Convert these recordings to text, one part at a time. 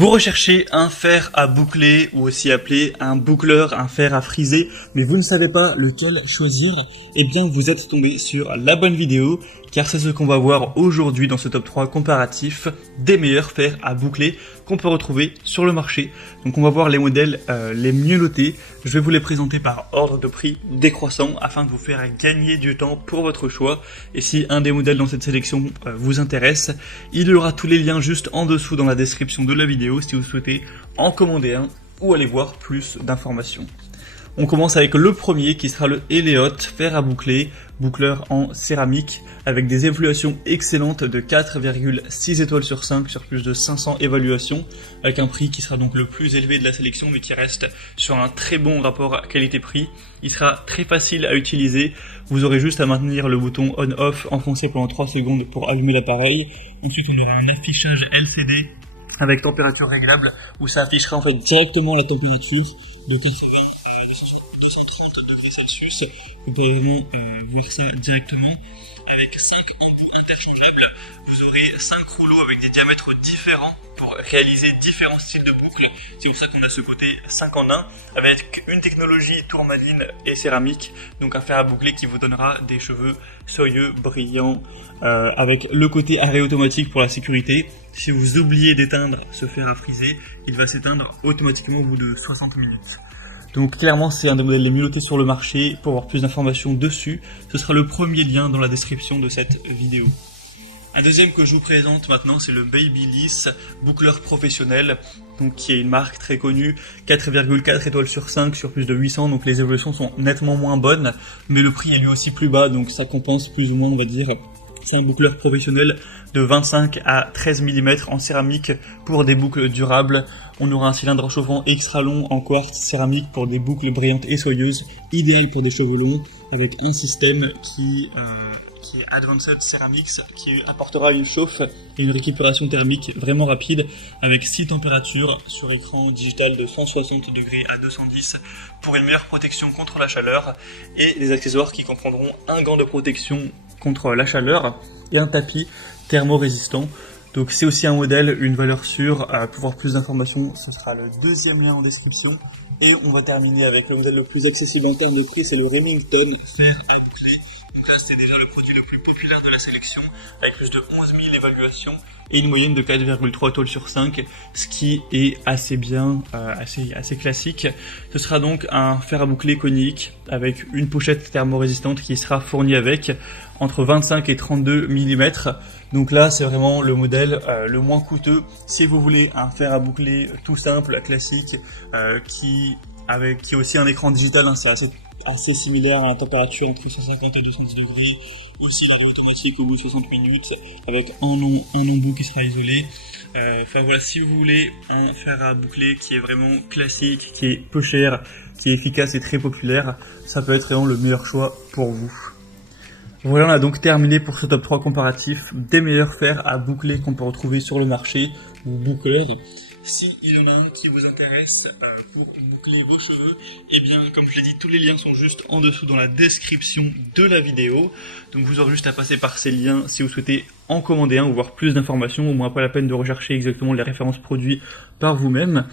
Vous recherchez un fer à boucler ou aussi appelé un boucleur, un fer à friser, mais vous ne savez pas lequel choisir? Eh bien, vous êtes tombé sur la bonne vidéo, car c'est ce qu'on va voir aujourd'hui dans ce top 3 comparatif des meilleurs fers à boucler qu'on peut retrouver sur le marché. Donc on va voir les modèles les mieux notés. Je vais vous les présenter par ordre de prix décroissant afin de vous faire gagner du temps pour votre choix. Et si un des modèles dans cette sélection vous intéresse, il y aura tous les liens juste en dessous dans la description de la vidéo si vous souhaitez en commander un ou aller voir plus d'informations. On commence avec le premier qui sera le Elliott fer à boucler, boucleur en céramique avec des évaluations excellentes de 4,6 étoiles sur 5 sur plus de 500 évaluations, avec un prix qui sera donc le plus élevé de la sélection mais qui reste sur un très bon rapport qualité-prix. Il sera très facile à utiliser, vous aurez juste à maintenir le bouton on-off enfoncé pendant 3 secondes pour allumer l'appareil. Ensuite on aura un affichage LCD avec température réglable où ça affichera en fait directement la température de 230 degrés Celsius. Vous pouvez voir ça directement avec 5 embouts interchangeables. Vous aurez 5 rouleaux avec des diamètres différents pour réaliser différents styles de boucles. C'est pour ça qu'on a ce côté 5 en 1 avec une technologie tourmaline et céramique, donc un fer à boucler qui vous donnera des cheveux soyeux, brillants, avec le côté arrêt automatique pour la sécurité. Si vous oubliez d'éteindre ce fer à friser, il va s'éteindre automatiquement au bout de 60 minutes. Donc clairement c'est un des modèles les mieux notés sur le marché. Pour avoir plus d'informations dessus, ce sera le premier lien dans la description de cette vidéo. Un deuxième que je vous présente maintenant, c'est le Babyliss boucleur professionnel, donc qui est une marque très connue, 4,4 étoiles sur 5 sur plus de 800, donc les évolutions sont nettement moins bonnes, mais le prix est lui aussi plus bas, donc ça compense plus ou moins, on va dire. C'est un boucleur professionnel de 25 à 13 mm en céramique pour des boucles durables. On aura un cylindre chauffant extra long en quartz céramique pour des boucles brillantes et soyeuses, idéal pour des cheveux longs, avec un système qui est Advanced Ceramics, qui apportera une chauffe et une récupération thermique vraiment rapide, avec 6 températures sur écran digital de 160 degrés à 210 pour une meilleure protection contre la chaleur, et des accessoires qui comprendront un gant de protection contre la chaleur et un tapis thermo-résistant. Donc c'est aussi un modèle, une valeur sûre. Pour voir plus d'informations, ce sera le deuxième lien en description. Et on va terminer avec le modèle le plus accessible en termes de prix, c'est le Remington fer à boucler. Donc là c'est déjà le produit le plus populaire de la sélection, avec plus de 11 000 évaluations et une moyenne de 4,3 étoiles sur 5, ce qui est assez bien, assez classique. Ce sera donc un fer à boucler conique avec une pochette thermorésistante qui sera fournie avec, entre 25 et 32 mm. Donc là c'est vraiment le modèle le moins coûteux. Si vous voulez un fer à boucler tout simple, classique, qui a aussi un écran digital, hein, c'est assez similaire à la température entre 150 et 210 degrés, aussi l'arrêt automatique au bout de 60 minutes avec un embout qui sera isolé. Enfin voilà, si vous voulez un fer à boucler qui est vraiment classique, qui est peu cher, qui est efficace et très populaire, ça peut être vraiment le meilleur choix pour vous. Voilà, on a donc terminé pour ce top 3 comparatif des meilleurs fers à boucler qu'on peut retrouver sur le marché, ou boucleurs. Si il y en a un qui vous intéresse pour boucler vos cheveux, eh bien comme je l'ai dit, tous les liens sont juste en dessous dans la description de la vidéo. Donc vous aurez juste à passer par ces liens si vous souhaitez en commander un ou voir plus d'informations, au moins pas la peine de rechercher exactement les références produits par vous-même.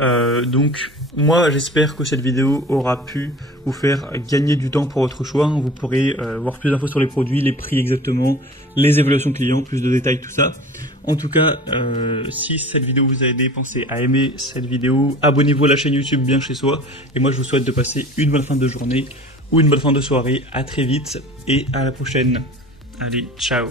Donc moi j'espère que cette vidéo aura pu vous faire gagner du temps pour votre choix. Vous pourrez voir plus d'infos sur les produits, les prix exactement, les évaluations clients, plus de détails, tout ça. En tout cas, si cette vidéo vous a aidé, pensez à aimer cette vidéo, abonnez-vous à la chaîne YouTube Bien Chez Soi, et moi je vous souhaite de passer une bonne fin de journée ou une bonne fin de soirée. À très vite et à la prochaine. Allez, ciao.